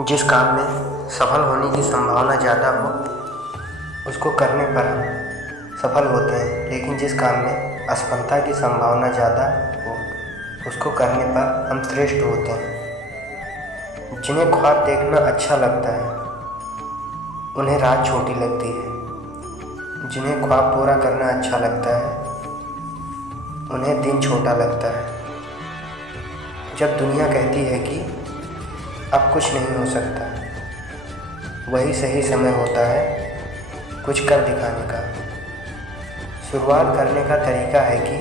जिस काम में सफल होने की संभावना ज़्यादा हो उसको करने पर हम सफल होते हैं, लेकिन जिस काम में असफलता की संभावना ज़्यादा हो उसको करने पर हम श्रेष्ठ होते हैं। जिन्हें ख्वाब देखना अच्छा लगता है उन्हें रात छोटी लगती है। जिन्हें ख्वाब पूरा करना अच्छा लगता है उन्हें दिन छोटा लगता है। जब दुनिया कहती है कि अब कुछ नहीं हो सकता, वही सही समय होता है कुछ कर दिखाने का। शुरुआत करने का तरीका है कि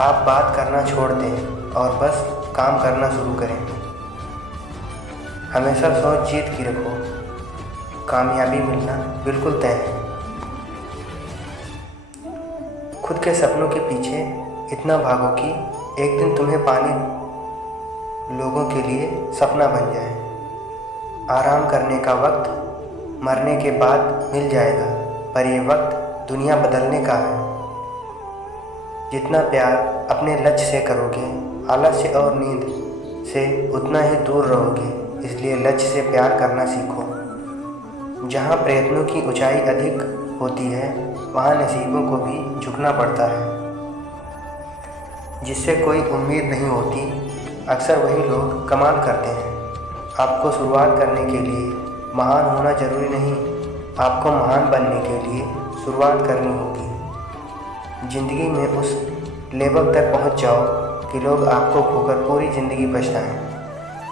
आप बात करना छोड़ दें और बस काम करना शुरू करें। हमेशा सोच जीत की रखो, कामयाबी मिलना बिल्कुल तय है। खुद के सपनों के पीछे इतना भागो कि एक दिन तुम्हें पानी लोगों के लिए सपना बन जाए। आराम करने का वक्त मरने के बाद मिल जाएगा, पर यह वक्त दुनिया बदलने का है। जितना प्यार अपने लक्ष्य से करोगे, आलस्य और नींद से उतना ही दूर रहोगे। इसलिए लक्ष्य से प्यार करना सीखो। जहाँ प्रयत्नों की ऊंचाई अधिक होती है वहाँ नसीबों को भी झुकना पड़ता है। जिससे कोई उम्मीद नहीं होती अक्सर वही लोग कमाल करते हैं। आपको शुरुआत करने के लिए महान होना जरूरी नहीं, आपको महान बनने के लिए शुरुआत करनी होगी। ज़िंदगी में उस लेवल तक पहुंच जाओ कि लोग आपको खोकर पूरी ज़िंदगी पछताएं।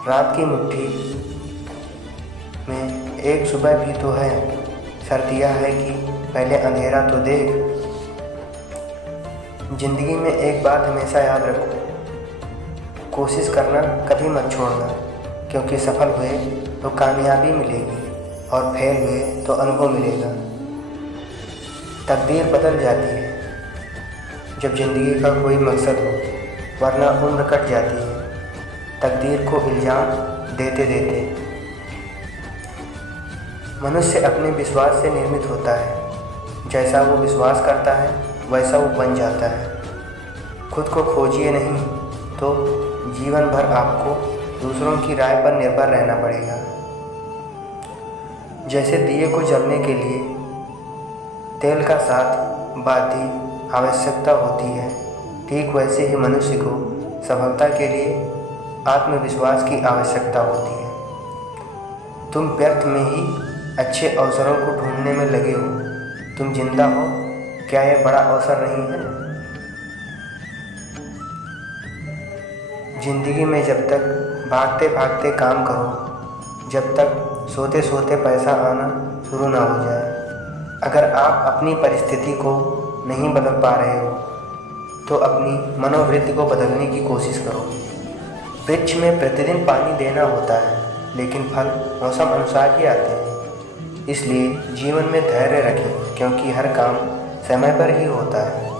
रात की मुट्ठी में एक सुबह भी तो है, शर्त यह है कि पहले अंधेरा तो देख। ज़िंदगी में एक बात हमेशा याद रखो, कोशिश करना कभी मत छोड़ना, क्योंकि सफल हुए तो कामयाबी मिलेगी और फेल हुए तो अनुभव मिलेगा। तकदीर बदल जाती है जब ज़िंदगी का कोई मकसद हो, वरना उम्र कट जाती है तकदीर को इल्ज़ाम देते देते। मनुष्य अपने विश्वास से निर्मित होता है। जैसा वो विश्वास करता है वैसा वो बन जाता है। खुद को खोजिए नहीं तो जीवन भर आपको दूसरों की राय पर निर्भर रहना पड़ेगा। जैसे दिए को जलने के लिए तेल का साथ बाती आवश्यकता होती है, ठीक वैसे ही मनुष्य को सफलता के लिए आत्मविश्वास की आवश्यकता होती है। तुम व्यर्थ में ही अच्छे अवसरों को ढूंढने में लगे हो। तुम जिंदा हो, क्या यह बड़ा अवसर नहीं है? ज़िंदगी में जब तक भागते भागते काम करो, जब तक सोते सोते पैसा आना शुरू ना हो जाए। अगर आप अपनी परिस्थिति को नहीं बदल पा रहे हो तो अपनी मनोवृत्ति को बदलने की कोशिश करो। वृक्ष में प्रतिदिन पानी देना होता है, लेकिन फल मौसम अनुसार ही आते हैं। इसलिए जीवन में धैर्य रखें, क्योंकि हर काम समय पर ही होता है।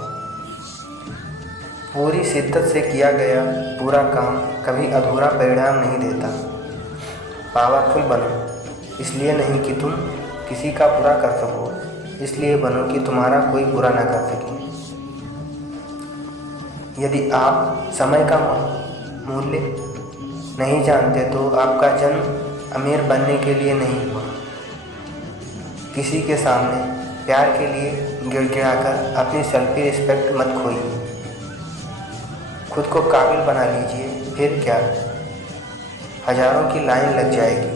पूरी शिद्दत से किया गया पूरा काम कभी अधूरा परिणाम नहीं देता। पावरफुल बनो, इसलिए नहीं कि तुम किसी का बुरा कर सको, इसलिए बनो कि तुम्हारा कोई बुरा ना कर सके। यदि आप समय का मूल्य नहीं जानते तो आपका जन्म अमीर बनने के लिए नहीं हुआ। किसी के सामने प्यार के लिए गिड़गिड़ाकर अपनी सेल्फी रिस्पेक्ट मत खोइए। खुद को काबिल बना लीजिए, फिर क्या, हजारों की लाइन लग जाएगी।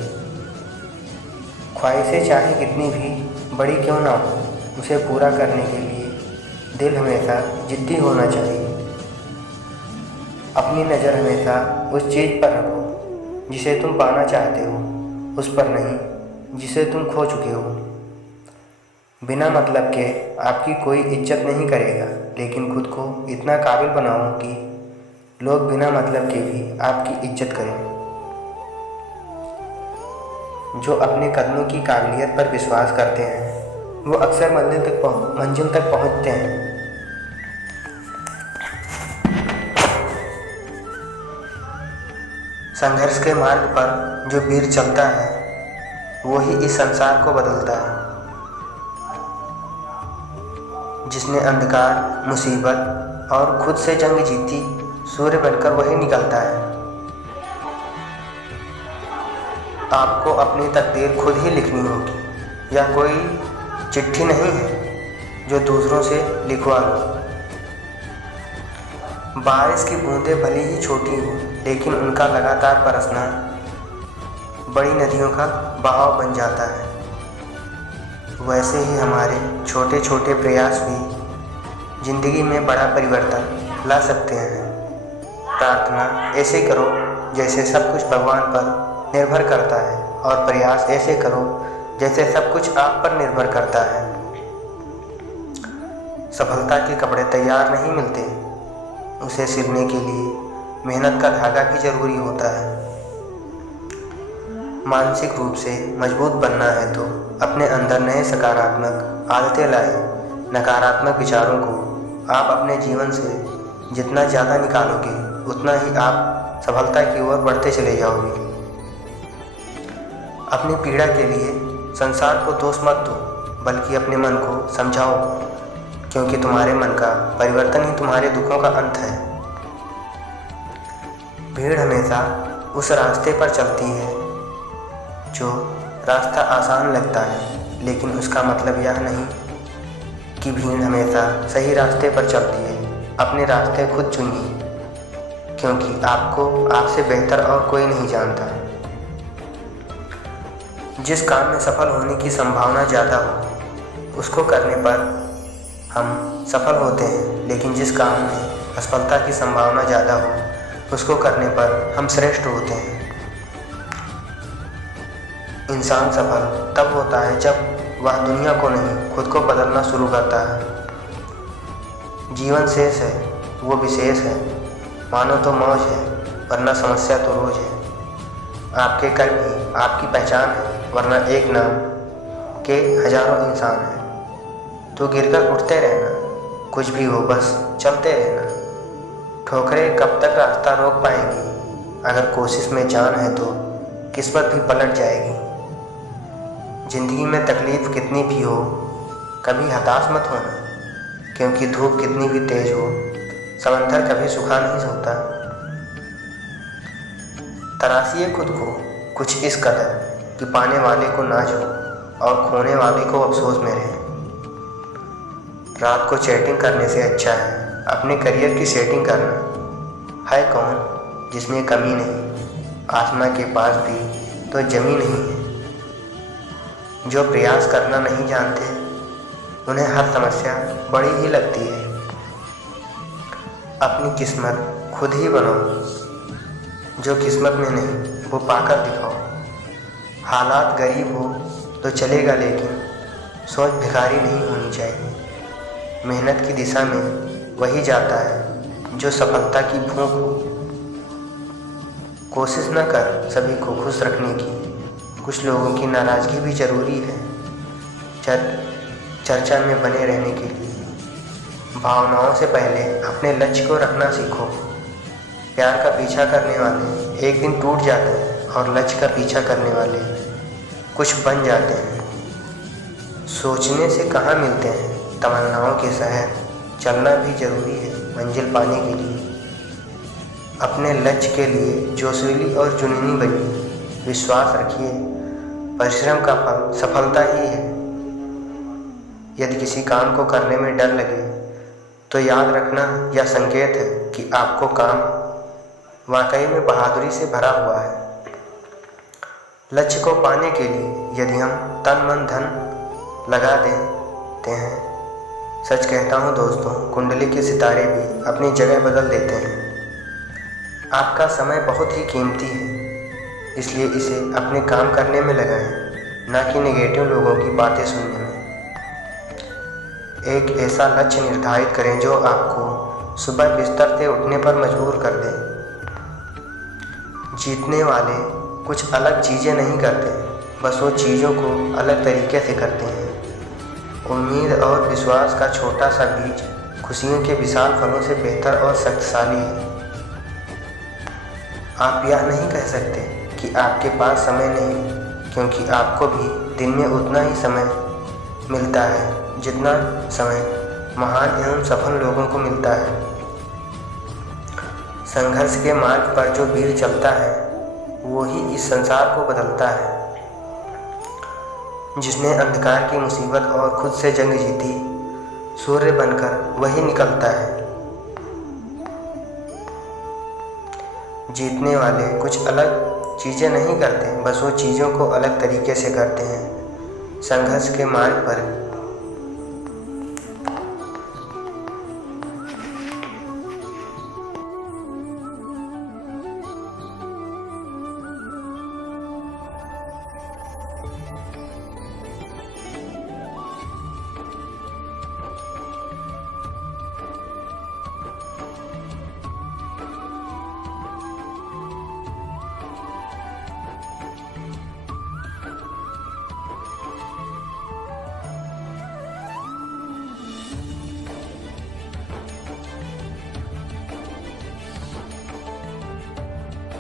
ख्वाहिशें चाहे कितनी भी बड़ी क्यों ना हो, उसे पूरा करने के लिए दिल हमेशा जिद्दी होना चाहिए। अपनी नज़र हमेशा उस चीज़ पर रखो जिसे तुम पाना चाहते हो, उस पर नहीं जिसे तुम खो चुके हो। बिना मतलब के आपकी कोई इज्जत नहीं करेगा, लेकिन खुद को इतना काबिल बनाओ कि लोग बिना मतलब के भी आपकी इज्जत करें। जो अपने कदमों की काबिलियत पर विश्वास करते हैं वो अक्सर मंजिल तक पहुंचते हैं। संघर्ष के मार्ग पर जो वीर चलता है वो ही इस संसार को बदलता है। जिसने अंधकार, मुसीबत और खुद से जंग जीती, सूर्य बनकर वही निकलता है। आपको अपनी तकदीर खुद ही लिखनी होगी। यह कोई चिट्ठी नहीं है जो दूसरों से लिखवा लो। बारिश की बूंदें भले ही छोटी हों, लेकिन उनका लगातार बरसना बड़ी नदियों का बहाव बन जाता है। वैसे ही हमारे छोटे छोटे प्रयास भी ज़िंदगी में बड़ा परिवर्तन ला सकते हैं। प्रार्थना ऐसे करो जैसे सब कुछ भगवान पर निर्भर करता है, और प्रयास ऐसे करो जैसे सब कुछ आप पर निर्भर करता है। सफलता के कपड़े तैयार नहीं मिलते, उसे सिलने के लिए मेहनत का धागा भी जरूरी होता है। मानसिक रूप से मजबूत बनना है तो अपने अंदर नए सकारात्मक आदतें लाएं। नकारात्मक विचारों को आप अपने जीवन से जितना ज़्यादा निकालोगे, उतना ही आप सफलता की ओर बढ़ते चले जाओगे। अपनी पीड़ा के लिए संसार को दोष मत दो, बल्कि अपने मन को समझाओ, क्योंकि तुम्हारे मन का परिवर्तन ही तुम्हारे दुखों का अंत है। भीड़ हमेशा उस रास्ते पर चलती है जो रास्ता आसान लगता है, लेकिन उसका मतलब यह नहीं कि भीड़ हमेशा सही रास्ते पर चलती है। अपने रास्ते खुद चुनिए, क्योंकि आपको आपसे बेहतर और कोई नहीं जानता। जिस काम में सफल होने की संभावना ज़्यादा हो, उसको करने पर हम सफल होते हैं, लेकिन जिस काम में असफलता की संभावना ज़्यादा हो, उसको करने पर हम श्रेष्ठ होते हैं। इंसान सफल तब होता है जब वह दुनिया को नहीं, खुद को बदलना शुरू करता है। जीवन शेष है, वो विशेष है, मानो तो मौज है, वरना समस्या तो रोज है। आपके कर्म ही आपकी पहचान है, वरना एक नाम के हजारों इंसान हैं। तो गिरकर उठते रहना, कुछ भी हो बस चलते रहना। ठोकरें कब तक रास्ता रोक पाएंगी? अगर कोशिश में जान है तो किस्मत भी पलट जाएगी। ज़िंदगी में तकलीफ़ कितनी भी हो, कभी हताश मत होना, क्योंकि धूप कितनी भी तेज हो, समंदर कभी सूखा नहीं होता। तराशिए खुद को कुछ इस कदर कि पाने वाले को नाज हो और खोने वाले को अफसोस में रहे। रात को चैटिंग करने से अच्छा है अपने करियर की सेटिंग करना। है कौन जिसमें कमी नहीं? आसमां के पास भी तो जमी नहीं है। जो प्रयास करना नहीं जानते, उन्हें हर समस्या बड़ी ही लगती है। अपनी किस्मत खुद ही बनाओ, जो किस्मत में नहीं वो पाकर दिखाओ। हालात गरीब हो तो चलेगा, लेकिन सोच भिखारी नहीं होनी चाहिए। मेहनत की दिशा में वही जाता है जो सफलता की भूख हो। कोशिश न कर सभी को खुश रखने की, कुछ लोगों की नाराज़गी भी ज़रूरी है चर्चा में बने रहने के लिए। भावनाओं से पहले अपने लक्ष्य को रखना सीखो। प्यार का पीछा करने वाले एक दिन टूट जाते हैं, और लक्ष्य का पीछा करने वाले कुछ बन जाते हैं। सोचने से कहाँ मिलते हैं तमन्नाओं के शहर, चलना भी ज़रूरी है मंजिल पाने के लिए। अपने लक्ष्य के लिए जोशीली और जुनूनी बनिए। विश्वास रखिए, परिश्रम का फल सफलता ही है। यदि किसी काम को करने में डर लगे तो याद रखना यह संकेत है कि आपको काम वाकई में बहादुरी से भरा हुआ है। लक्ष्य को पाने के लिए यदि हम तन मन धन लगा देते हैं, सच कहता हूँ दोस्तों, कुंडली के सितारे भी अपनी जगह बदल देते हैं। आपका समय बहुत ही कीमती है, इसलिए इसे अपने काम करने में लगाएं, ना कि नेगेटिव लोगों की बातें सुनने में। एक ऐसा लक्ष्य निर्धारित करें जो आपको सुबह बिस्तर से उठने पर मजबूर कर दे। जीतने वाले कुछ अलग चीज़ें नहीं करते, बस वो चीज़ों को अलग तरीके से करते हैं। उम्मीद और विश्वास का छोटा सा बीज खुशियों के विशाल फलों से बेहतर और शक्तिशाली है। आप यह नहीं कह सकते कि आपके पास समय नहीं, क्योंकि आपको भी दिन में उतना ही समय मिलता है जितना समय महान एवं सफल लोगों को मिलता है। संघर्ष के मार्ग पर जो वीर चलता है वो ही इस संसार को बदलता है। जिसने अंधकार की मुसीबत और खुद से जंग जीती, सूर्य बनकर वही निकलता है। जीतने वाले कुछ अलग चीज़ें नहीं करते, बस वो चीज़ों को अलग तरीके से करते हैं। संघर्ष के मार्ग पर